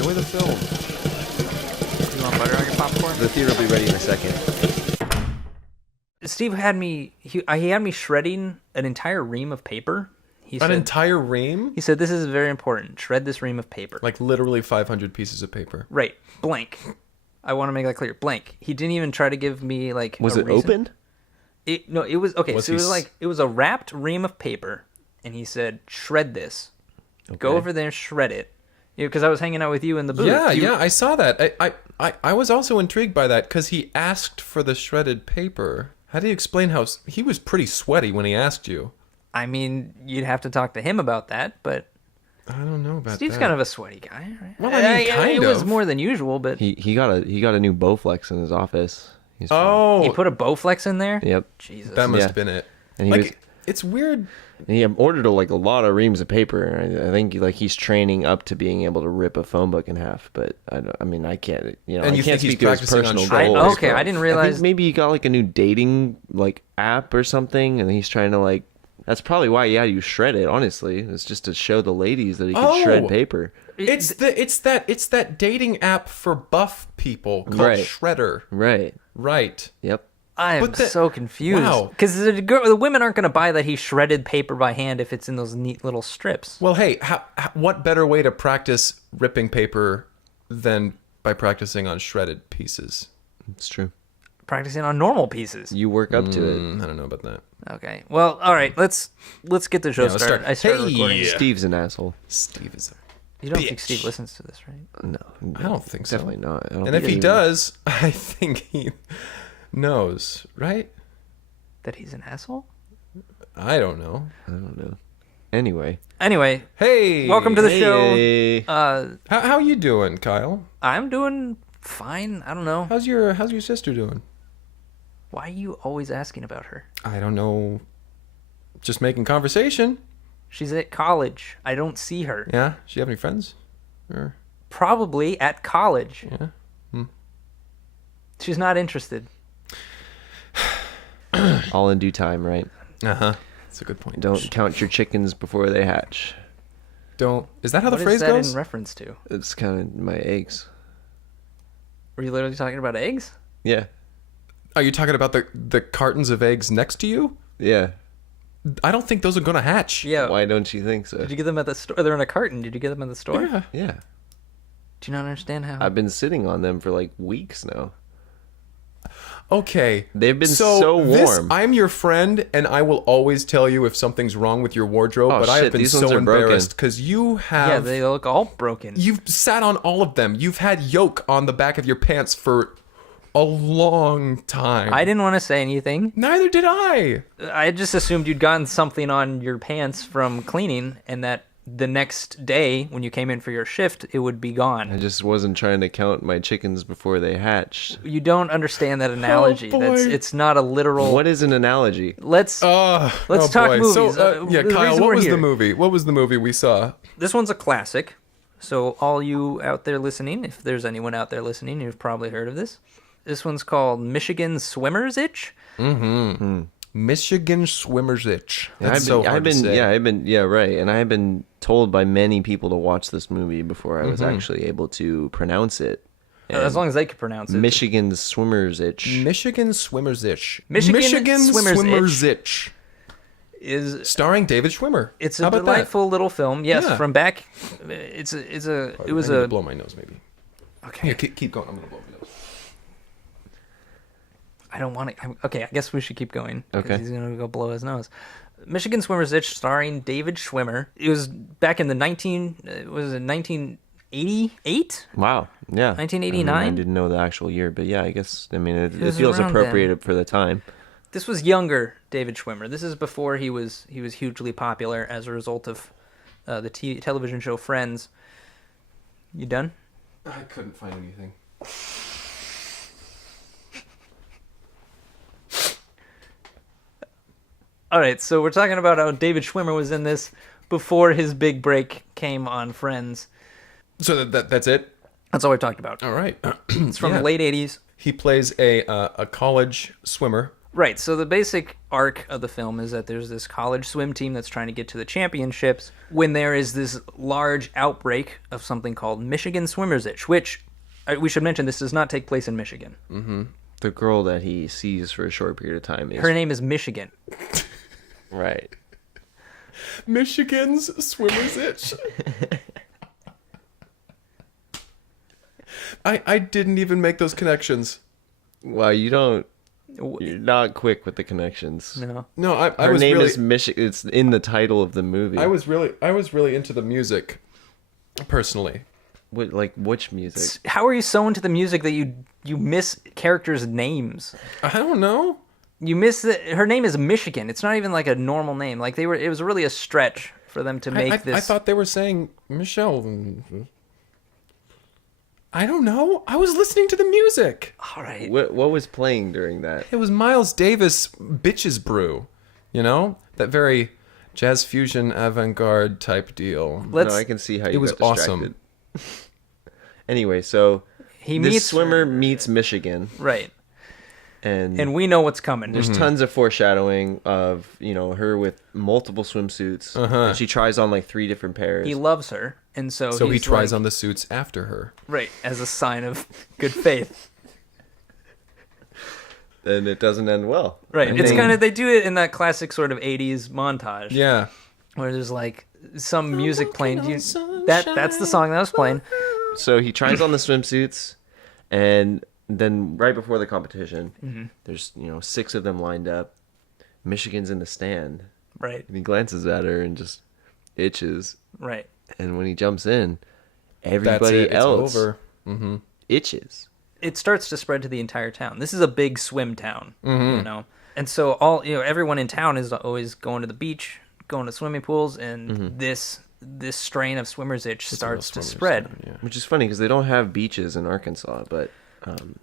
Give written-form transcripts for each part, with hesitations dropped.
Enjoy the film. You want butter on your popcorn? The theater will be ready in a second. Steve had me. He had me shredding an entire ream of paper. An entire ream? He said, "This is very important. Shred this ream of paper." Like literally 500 pieces of paper. Right. Blank. I want to make that clear. Blank. He didn't even try to give me like. Was a it reason. opened? No, it was okay. Was So he it was like it was a wrapped ream of paper, and he said, "Shred this. Go over there, and shred it." Because I was hanging out with you in the booth. Yeah, I saw that. I was also intrigued by that because he asked for the shredded paper. How do you explain how he was pretty sweaty when he asked you? I mean, you'd have to talk to him about that, but I don't know about Steve's that. kind of a sweaty guy, right? Well, I mean, kind it was of. more than usual, but He got a new Bowflex in his office. Oh, he put a Bowflex in there. Yep. Jesus. that must Yeah. have been it. And he Like, was. it's weird. And he ordered a lot of reams of paper. I think like he's training up to being able to rip a phone book in half. But I mean, I can't. And I you can't think he's speak to his practicing on personal shredding? goals. Okay, but I didn't I realize. think maybe he got like a new dating like app or something, and he's trying to like. That's probably why you shred it. Honestly, it's just to show the ladies that he can shred paper. It's that dating app for buff people called Right. Shredder. Right. Right. Yep. I am But the- so confused. Wow. Because the women aren't going to buy that he shredded paper by hand if it's in those neat little strips. Well, hey, what better way to practice ripping paper than by practicing on shredded pieces? It's true. Practicing on normal pieces. You work up to it. I don't know about that. Okay. Well, all right. Let's get the show Yeah, let's started. start. I started Hey! recording. Yeah. Steve's an asshole. Steve is You don't think bitch. Steve listens to this, right? No, I don't think so. definitely not. I don't And if think he does, I think he knows, right? That he's an asshole? I don't know. I don't know. Anyway, Anyway, Hey, welcome to the Hey. show. How you doing, Kyle? I'm doing fine. I don't know. How's your sister doing? Why are you always asking about her? I don't know. Just making conversation. She's at college. I don't see her. Yeah. Does she have any friends? Or Probably at college. yeah. She's not interested. all in due time, right? That's a good point. Don't count your chickens before they hatch. Don't. Is that how What the is phrase that goes? in reference to? It's kind of my eggs. Were you literally talking about eggs? Yeah. Are you talking about the cartons of eggs next to you? Yeah. I don't think those are gonna hatch. Yeah. Why don't you think so? Did you get them at the store? They're in a carton. Did you get them at the store? Yeah. Yeah. Do you not understand how? I've been sitting on them for like weeks now. Okay. They've been so warm. I'm your friend, and I will always tell you if something's wrong with your wardrobe. Oh, but I have shit, been these so ones are broken. embarrassed because you have. Yeah, they look all broken. You've sat on all of them. You've had yolk on the back of your pants for a long time. I didn't want to say anything. Neither did I. I just assumed you'd gotten something on your pants from cleaning, and that the next day when you came in for your shift, it would be I gone. just wasn't trying to count my chickens before they hatched. You don't understand that analogy. boy. It's not a literal. What is an analogy? Let's talk boy. movies. So, yeah, The Kyle, reason what we're was here. the movie? What was the movie we saw? This one's a classic. So all you out there listening, if there's anyone out there listening, you've probably heard of this. This one's called Michigan Swimmer's Itch. Michigan Swimmer's Itch. That's so hard to say. Right. And I've been told by many people to watch this movie before I was actually able to pronounce it. As long as they could pronounce it. Michigan's Swimmer's Itch. Michigan Swimmer's Itch. Michigan Swimmer's Itch. is Starring David Schwimmer. It's How a about that? delightful little film. Yes, Yeah. from back. It was I need to a. blow my nose, maybe. Okay. Yeah, keep going. I'm gonna blow my nose. I don't want to. Okay, I guess we should keep going. 'Cause Okay. He's gonna go blow his nose. Michigan Swimmer's Itch, starring David Schwimmer. It was back in the 1988. Wow. Yeah. 1989? I didn't know the actual year, but yeah, I guess, it was feels around appropriate for the time. This was younger David Schwimmer. This is before he was hugely popular as a result of the television show Friends. You done? I couldn't find anything. All right, so we're talking about how David Schwimmer was in this before his big break came on Friends. So that's it. That's all we've talked about. All right. It's from Yeah. the late 80s. He plays a college swimmer, Right. So the basic arc of the film is that there's this college swim team that's trying to get to the championships when there is this large outbreak of something called Michigan swimmer's itch, which we should mention this does not take place in Michigan. Mm-hmm. The girl that he sees for a short period of time is... Her name is Michigan. Right. Michigan's swimmer's itch. I didn't even make those connections. Well, you're not quick with the connections. No. No, I Her was name really, is Michigan. It's in the title of the movie. I was really into the music, personally. Which music? How are you so into the music that you miss characters' names? I don't know. You miss her name is Michigan. It's not even like a normal name. Like it was really a stretch for them to make this. I thought they were saying Michelle. I don't know. I was listening to the music. All right. What was playing during that? It was Miles Davis' Bitches Brew. You know? That very jazz fusion avant-garde type deal. No, I can see how you was got distracted. awesome. Anyway, so He this meets swimmer meets Michigan, Right. and we know what's coming. there's tons of foreshadowing of her with multiple swimsuits, and she tries on like 3 different pairs. He loves her, and so So he he's tries like, on the suits after her. right, as a sign of good faith. And it doesn't end well. Right. I It's think- kind of they do it in that classic sort of 80s montage. Yeah. Where there's like some music playing. That's the song that was playing. So he tries on the swimsuits, and then right before the competition, there's 6 of them lined up. Michigan's in the stand, Right. and he glances at her and just itches. Right. And when he jumps in, That's everybody it. else It's over. Mm-hmm. itches. It starts to spread to the entire town. This is a big swim town, And so everyone in town is always going to the beach, going to swimming pools, and this strain of swimmer's itch starts to spread. Which is funny because they don't have beaches in Arkansas, but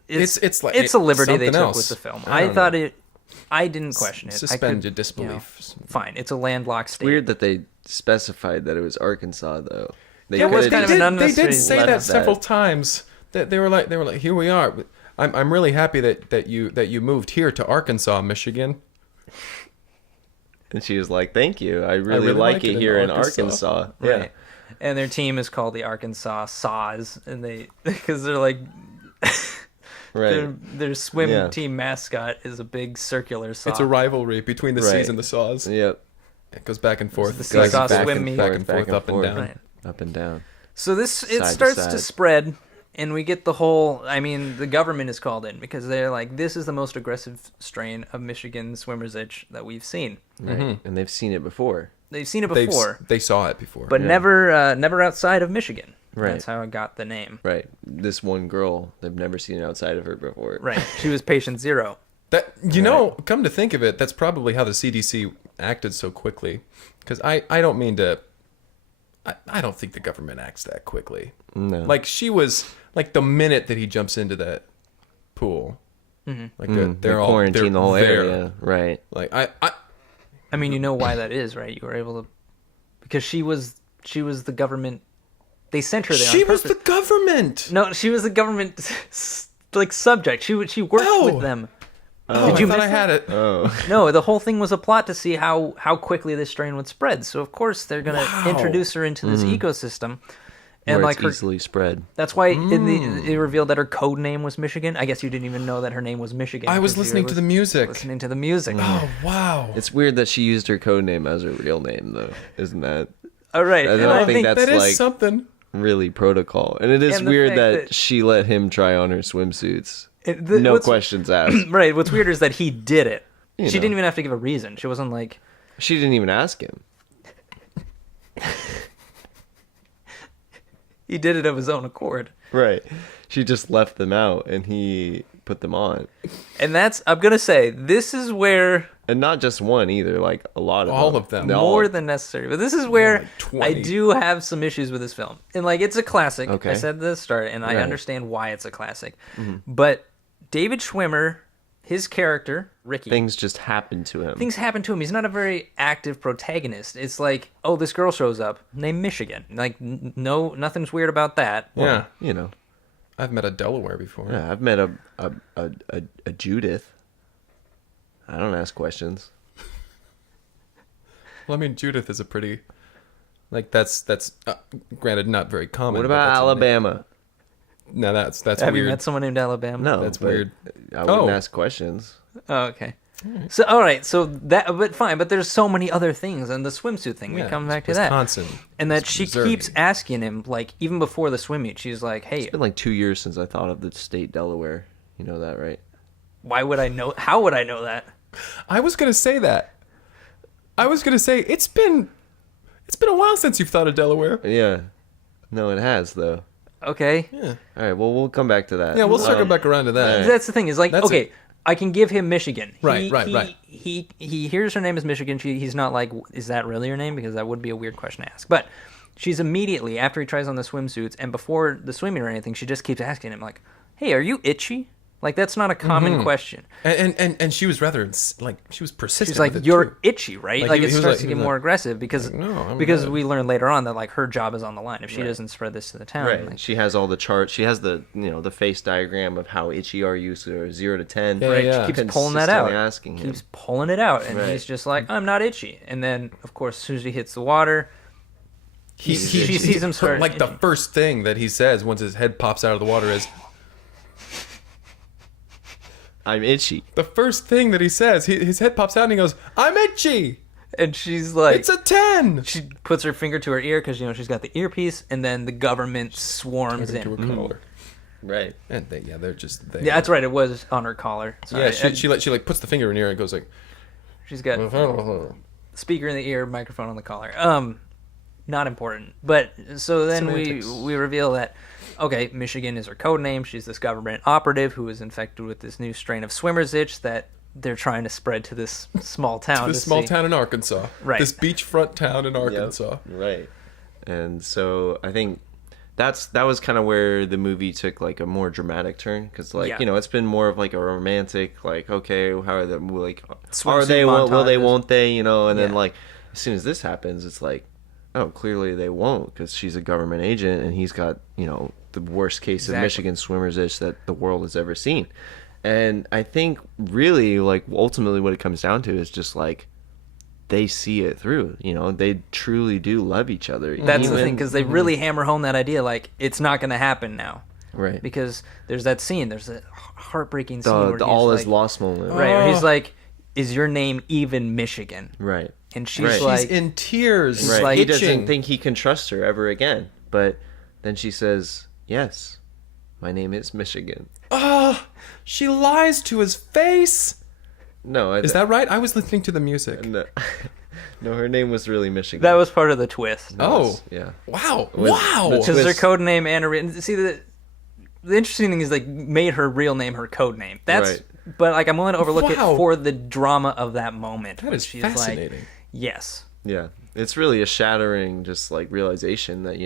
It's like it's a liberty they something took else. with the film. I I don't thought know. I didn't question it. Suspend your I could, disbelief. Fine, it's a landlocked state. weird that they specified that it was Arkansas though. They It was could've kind of just- an They did unnecessary say left that that. several times. That they were like, here we are. I'm really happy that you moved here to Arkansas, Michigan. And she was like, "Thank you. I really like it here in Arkansas." Yeah. Right. And their team is called the Arkansas Saws, and because they're like Right. their swim Yeah. team mascot is a big circular saw. It's a rivalry between the Right. Seas and the Saws. Yep. It goes back and forth. the It goes seesaw back swim and meet. back and forth, up and forth. down. Right. Up and down. So it Side to starts to side. spread, and we get the whole. I mean, the government is called in because they're like, this is the most aggressive strain of Michigan swimmer's itch that we've seen. Right. And they've seen it before. They've seen it before, They saw it before. but never outside of Michigan. Right. That's how it got the name. Right. This one girl, they've never seen it outside of her before. Right. She was patient 0. That know, come to think of it, that's probably how the CDC acted so quickly. Because I don't mean to. I don't think the government acts that quickly. No. Like she was like the minute that he jumps into that pool, like they're all quarantine the whole there. area. Right. Like I mean, you know why that is, right? You were able to, because she was the government. They sent her there. she on was purpose. the government. No, she was the government like subject. She worked with them. Did you? I thought I had it. Oh. No, the whole thing was a plot to see how quickly this strain would spread. So of course they're gonna introduce her into this ecosystem, and Where like it's her, easily spread. that's why it revealed that her code name was Michigan. I guess you didn't even know that her name was Michigan. I was 'cause you listening were to the music. Listening to the music. Oh wow. It's weird that she used her code name as her real name, though. Isn't that All right, I and don't I think think that's That is like something. really protocol? And it is And the weird fact that that- she let him try on her swimsuits. No what's- questions asked. Right. What's weird is that he did it. You She know. didn't even have to give a reason. She wasn't like, She didn't even ask him. he did it of his own accord. Right. She just left them out, and he put them on. And I'm gonna say, this is where And not just one either, like a lot of All them. of them. No, more than necessary. But this is where like 20. I do have some issues with this film. And like, it's a classic. Okay. I said at the start, and I Right. understand why it's a classic. But David Schwimmer, his character, Ricky, things just happened to him. things happen to him. He's not a very active protagonist. It's like, oh, this girl shows up named Michigan. Like, no, nothing's weird about that. Yeah. You know. I've met a Delaware before. Yeah, I've met a Judith. I don't ask questions. Well, I mean, Judith is a pretty, like, that's granted not very common. What but about that's a Alabama? No, that's Have weird. you met someone named Alabama? No, That's but weird. I wouldn't Oh. ask questions. Oh, okay. So all right, so that, but fine, but there's so many other things, and the swimsuit thing. We Yeah, come back to that, Wisconsin, and that she Missouri. keeps asking him, like even before the swim meet, she's like, "Hey, It's been like 2 years since I thought of the state Delaware. You know that, right? why would I know? How would I know that?" I was gonna say that. I was gonna say it's been a while since you've thought of Delaware. Yeah. No, it has though. Okay, Yeah. All right. Well, we'll come back to that. Yeah, we'll circle back around to that. Right. that's the thing. Is like, That's okay, I can give him Michigan. Right, right. He hears her name is Michigan. He's not like, is that really her name? Because that would be a weird question to ask. But she's immediately, after he tries on the swimsuits and before the swimming or anything, she just keeps asking him like, "Hey, are you itchy?" Like that's not a common question. And she was rather she was persistent. She's like, with it, "You're too. itchy, right?" Like, Like, he it was starts like- to he get was more like- aggressive because No, I'm because good. we learn later on that like her job is on the line if she Right. doesn't spread this to the town. Right. Like, She has all the charts. She has the the face diagram of how itchy are you, so 0 to 10. Yeah, right? yeah. She keeps pulling that out. Consistently asking him. Keeps pulling it out, and Right. he's just like, "I'm not itchy." And then, of course, as soon as he hits the water, she sees him start. Like the first thing that he says once his head pops out of the water is I'm itchy. the first thing that he says. His head pops out and he goes, "I'm itchy." and she's like, It's a 10. she puts her finger to her ear because she's got the earpiece, and then the government swarms To her in. collar. Right. And they're just Yeah, that's right. It was on her collar. Sorry. Yeah, she like puts the finger in her ear and goes like, She's got speaker in the ear, microphone on the collar. Not important. But so then Semantics. we reveal that okay, Michigan is her code name. She's this government operative who is infected with this new strain of swimmer's itch that they're trying to spread to this small town. this to small see. town in Arkansas. Right. This beachfront town in Arkansas. Right. And so I think that was kind of where the movie took like a more dramatic turn because like Yeah. it's been more of like a romantic like okay how are they like Swimsuit are they will they montages. won't they and then Yeah. like as soon as this happens it's like oh clearly they won't because she's a government agent and he's got the worst case Exactly. of Michigan swimmer's itch that the world has ever seen. And I think really like ultimately what it comes down to is just like they see it through. They truly do love each other. That's the Even- thing because they really hammer home that idea like it's not going to happen now. Right. Because there's that scene. There's a heartbreaking scene where the he's all like, is lost moment. right? Where he's Oh. like, "Is your name even Michigan?" Right. And she's Right. like, She's in tears. Right. like he itching. doesn't think he can trust her ever again. But then she says, "Yes, my name is Michigan." Ah, she lies to his face. No, Is that right? I was listening to the music. no, no, her name was really Michigan. that was part of the twist. Oh. yeah. Wow. Was- Wow. the Because their twist- code name and her see the interesting thing is like made her real name her code name. That's Right. but like I'm willing to overlook Wow. it for the drama of that moment. That when is she's fascinating. Like, yes. Yeah. It's really a shattering, just like realization that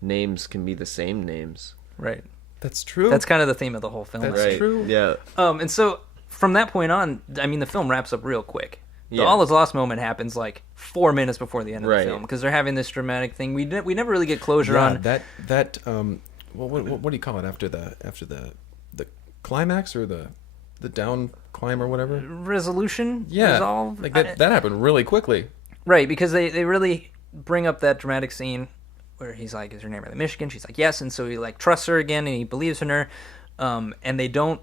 names can be the same names. Right. That's true. That's kind of the theme of the whole film. That's I think. Right. true. Yeah. And so from that point on, I mean, the film wraps up real quick. The Yeah. all is lost moment happens like 4 minutes before the end of Right. the film because they're having this dramatic thing. We never really get closure Yeah, on. that what do you call it after the climax or the down climb or whatever? Resolution. Yeah. Resolve. Like that happened really quickly. Right, because they really bring up that dramatic scene where he's like, "Is her name really Michigan?" She's like, "Yes," and so he like trusts her again and he believes in her. And they don't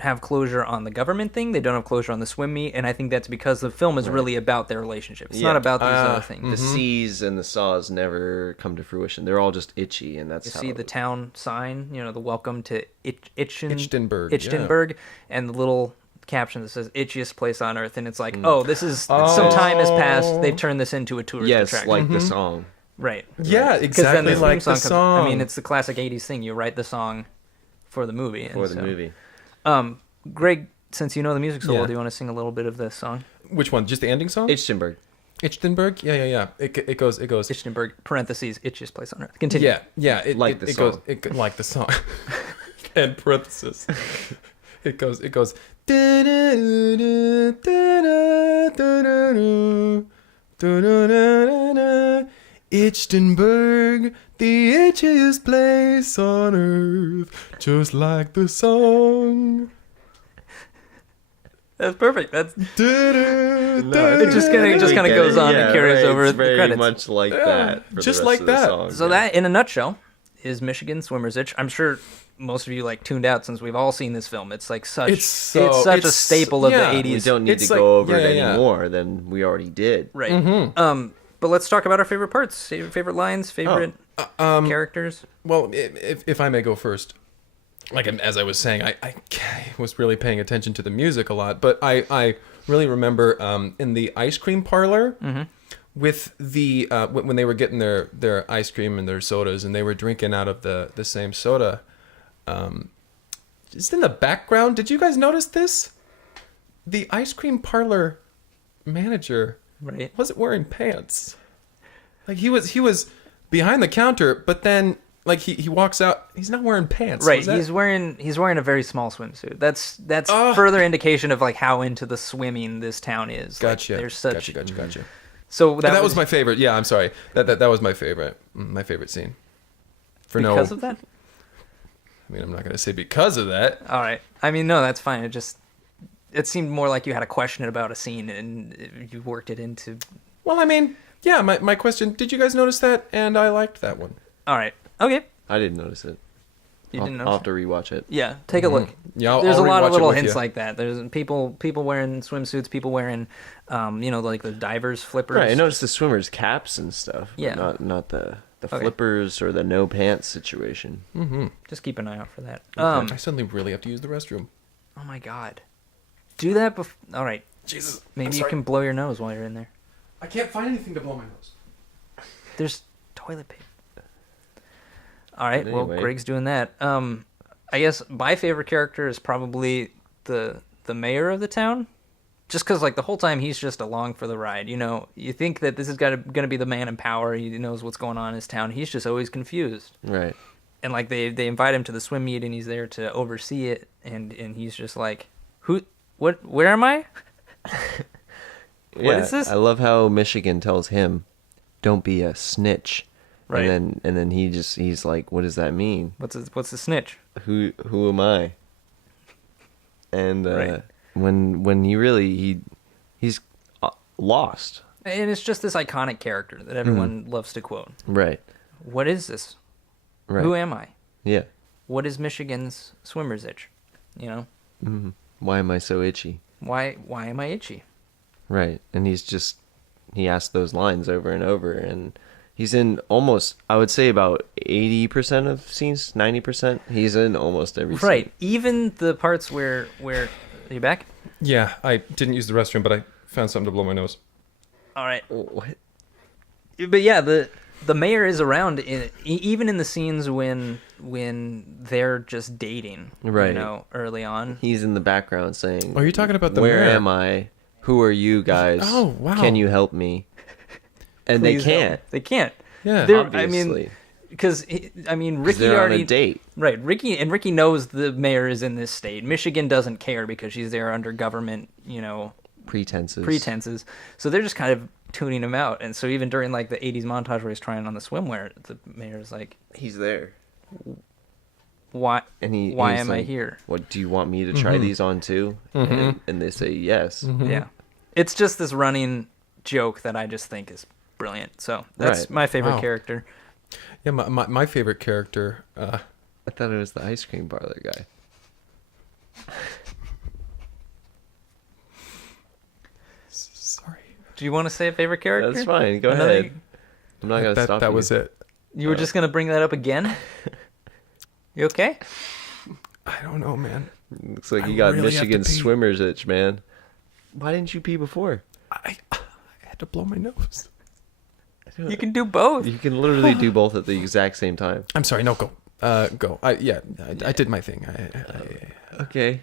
have closure on the government thing. They don't have closure on the swim meet, and I think that's because the film is really about their relationship. It's Yeah. not about these other things. The C's and the saws never come to fruition. They're all just itchy, and that's You how see the town sign, the welcome to Ichtenberg, Ichtenberg, and the little caption that says "itchiest place on earth," and it's like, oh, this is some time has passed. They've turned this into a tourist yes, attraction. like the song. Right. Yeah, Because then exactly the like theme the song song. comes. I mean, it's the classic '80s thing. You write the song for the movie. and For the so- movie. Greg, since you know the music so well, Yeah. do you want to sing a little bit of this song? Which one? Just the ending song? Ichtenberg. Ichtenberg? Yeah. It goes. Ichtenberg, parentheses, itchiest place on earth. Continue. Yeah. Like the it song. goes like the song. And parenthesis. It goes. Ichtenberg, the itchiest place on earth, just like the song. That's perfect. That's It just kind of goes on and carries over it's the very credits. much like that. For just the rest like of the that. song, So that, in a nutshell, is Michigan Swimmer's Itch. I'm sure most of you like tuned out since we've all seen this film. It's like such It's so- such a it's- staple of yeah. the we 80s. don't need It's to like- go over yeah, it yeah, yeah. anymore than we already did. Right. But let's talk about our favorite parts, favorite lines, favorite characters. Well, if I may go first, like as I was saying, I was really paying attention to the music a lot, but I really remember in the ice cream parlor with the when they were getting their ice cream and their sodas, and they were drinking out of the same soda. Just in the background, did you guys notice this? The ice cream parlor manager Right. wasn't wearing pants. Like he was behind the counter, but then like he walks out, he's not wearing pants. Right. Was that- He's wearing a very small swimsuit. That's Oh. further indication of like how into the swimming this town is. Like, Gotcha. there's such Gotcha. So That was my favorite. Yeah, I'm sorry. That was my favorite. My favorite scene. because of that. I mean, I'm not gonna say because of that. All right. I mean, no, that's fine. It seemed more like you had a question about a scene and you worked it into. Well, I mean, yeah. My question. Did you guys notice that? And I liked that one. All right. Okay. I didn't notice it. You didn't I'll notice. have to rewatch it. Yeah, take a look. Yeah, There's I'll a lot of rewatch it little with hints you. like that. There's people wearing swimsuits, people wearing, like the divers flippers. Right, I noticed the swimmers' caps and stuff. but Yeah. Not the Okay. flippers or the no pants situation. Just keep an eye out for that. I suddenly really have to use the restroom. Oh my god, do that. All right, Jesus. maybe you can blow your nose while you're in there. I can't find anything to blow my nose. There's toilet paper. All right, But well, anyway. Greg's doing that. I guess my favorite character is probably the mayor of the town. Just because, like, the whole time he's just along for the ride. You know, you think that this is going to be the man in power. He knows what's going on in his town. He's just always confused. Right. And, like, they invite him to the swim meet, and he's there to oversee it. And he's just like, where am I? Yeah, is this? I love how Michigan tells him, "Don't be a snitch." Right. And then he's like, "What does that mean? What's the snitch? Who am I?" And Right. when he's lost. And it's just this iconic character that everyone loves to quote. Right. What is this? Right. Who am I? Yeah. What is Michigan's swimmer's itch? You know, Why am I so itchy? why am I itchy? Right. And he asks those lines over and over, and he's in almost, I would say, about 80% of scenes, 90%. He's in almost every scene. Right. Even the parts where are you back? Yeah, I didn't use the restroom, but I found something to blow my nose. All right. What? But yeah, the mayor is around even in the scenes when they're just dating. Right. You know, early on. He's in the background saying, Oh, you're talking about the Where mayor. am I? Who are you guys? Oh, wow. Can you help me? And Please they help. can't. They can't. Yeah. They're- Obviously. because Ricky They're already on a date. Right, Ricky knows the mayor is in this state. Michigan doesn't care because she's there under government, Pretenses. So they're just kind of tuning him out. And so even during like the 80s montage where he's trying on the swimwear, the mayor's like, He's there. "Why? And why he's am I like, here?" What, do you want me to try these on too? And they say yes. Yeah, it's just this running joke that I just think is brilliant. So that's Right. my favorite Wow. character. Yeah, my favorite character. I thought it was the ice cream parlor guy. Sorry. Do you want to say a favorite character? That's fine. Go Another- ahead. I'm not going to stop That you. was it. You were just gonna bring that up again? You okay? I don't know, man. Looks like I you got really have to Michigan pee. swimmer's itch, man. Why didn't you pee before? I had to blow my nose. You can do both. You can literally do both at the exact same time. I'm sorry. No, go. Go. I did my thing. Okay.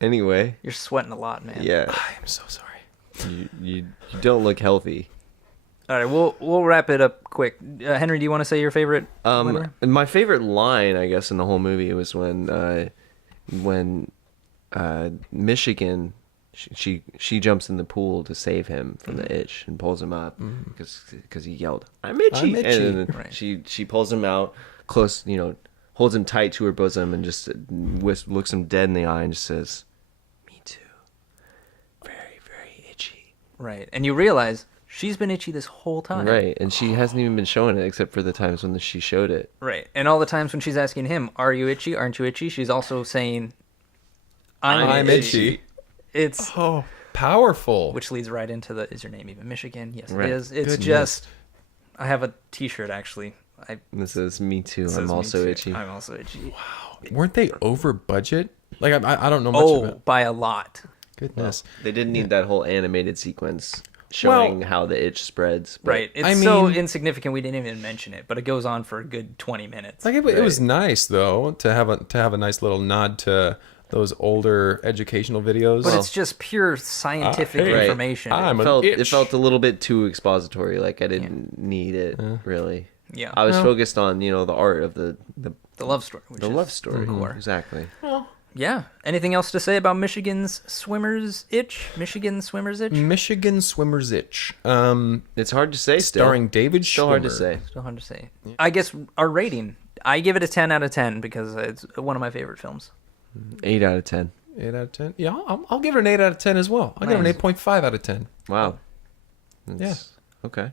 Anyway, You're sweating a lot, man. yeah. I am so sorry. You don't look healthy. All right, we'll wrap it up quick. Henry, do you want to say your favorite? winner? And my favorite line, I guess, in the whole movie was when Michigan she jumps in the pool to save him from the itch and pulls him up because he yelled, "I'm itchy!" I'm itchy. And then Right. she pulls him out close, holds him tight to her bosom and just looks him dead in the eye and just says, "Me too." Right. And you realize she's been itchy this whole time. Right, and she hasn't even been showing it except for the times when she showed it. Right. And all the times when she's asking him, "Are you itchy? Aren't you itchy?" She's also saying, "I'm itchy." It's powerful. which leads right into the "Is your name even Michigan?" Yes, Right. it is. It's Goodness. just I have a T-shirt actually. This is me too. Says I'm me also too. itchy. I'm also itchy. Weren't they over budget? Like I don't know much Oh, about. by a lot. Goodness. They didn't need that whole animated sequence showing Well- how the itch spreads. But Right. It's I so mean- insignificant we didn't even mention it, but it goes on for a good 20 minutes. Like it was nice though to have a nice little nod to those older educational videos. But it's just pure scientific hey, Right. information. I'm It an felt, itch. it felt a little bit too expository. Like I didn't need it really. Yeah. I was Well, focused on the art of the love story. Which is love story. the core. Exactly. Yeah. Anything else to say about Michigan's swimmer's itch? Michigan swimmer's itch? Michigan Swimmer's Itch. It's hard to say. Still, Starring David still hard to Schwimmer. say. Still hard to say. I guess our rating. I give it a 10 out of 10 because it's one of my favorite films. 8 out of 10. 8 out of 10. Yeah, I'll give it an 8 out of 10 as well. I'll give it an Nice. 8.5 out of 10. Wow. Yeah. That's- Okay.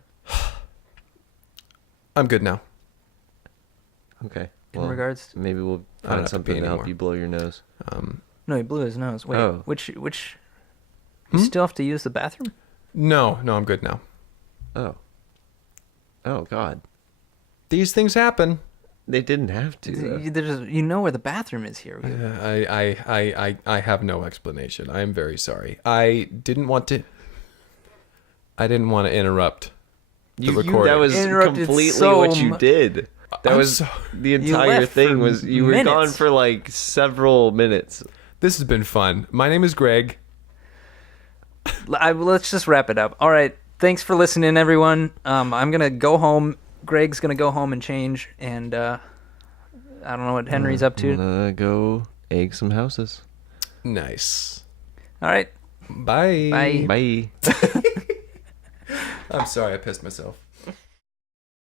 I'm good now. Okay. In regards to... maybe we'll don't find have to something pee to help anymore. you blow your nose. No, he blew his nose. Wait, Oh. which... You still have to use the bathroom? No, I'm good now. Oh. Oh God. These things happen. They didn't have to. though. You know where the bathroom is here. I have no explanation. I am very sorry. I didn't want to interrupt the recording. That was Interrupted completely so what you mu- did. That I'm was so- the You entire left thing. for Was you were minutes. gone for like several minutes. This has been fun. My name is Greg. Let's just wrap it up. All right. Thanks for listening, everyone. I'm going to go home. Greg's going to go home and change. And I don't know what Henry's up to. I'm gonna go egg some houses. Nice. All right. Bye. Bye. Bye. I'm sorry I pissed myself.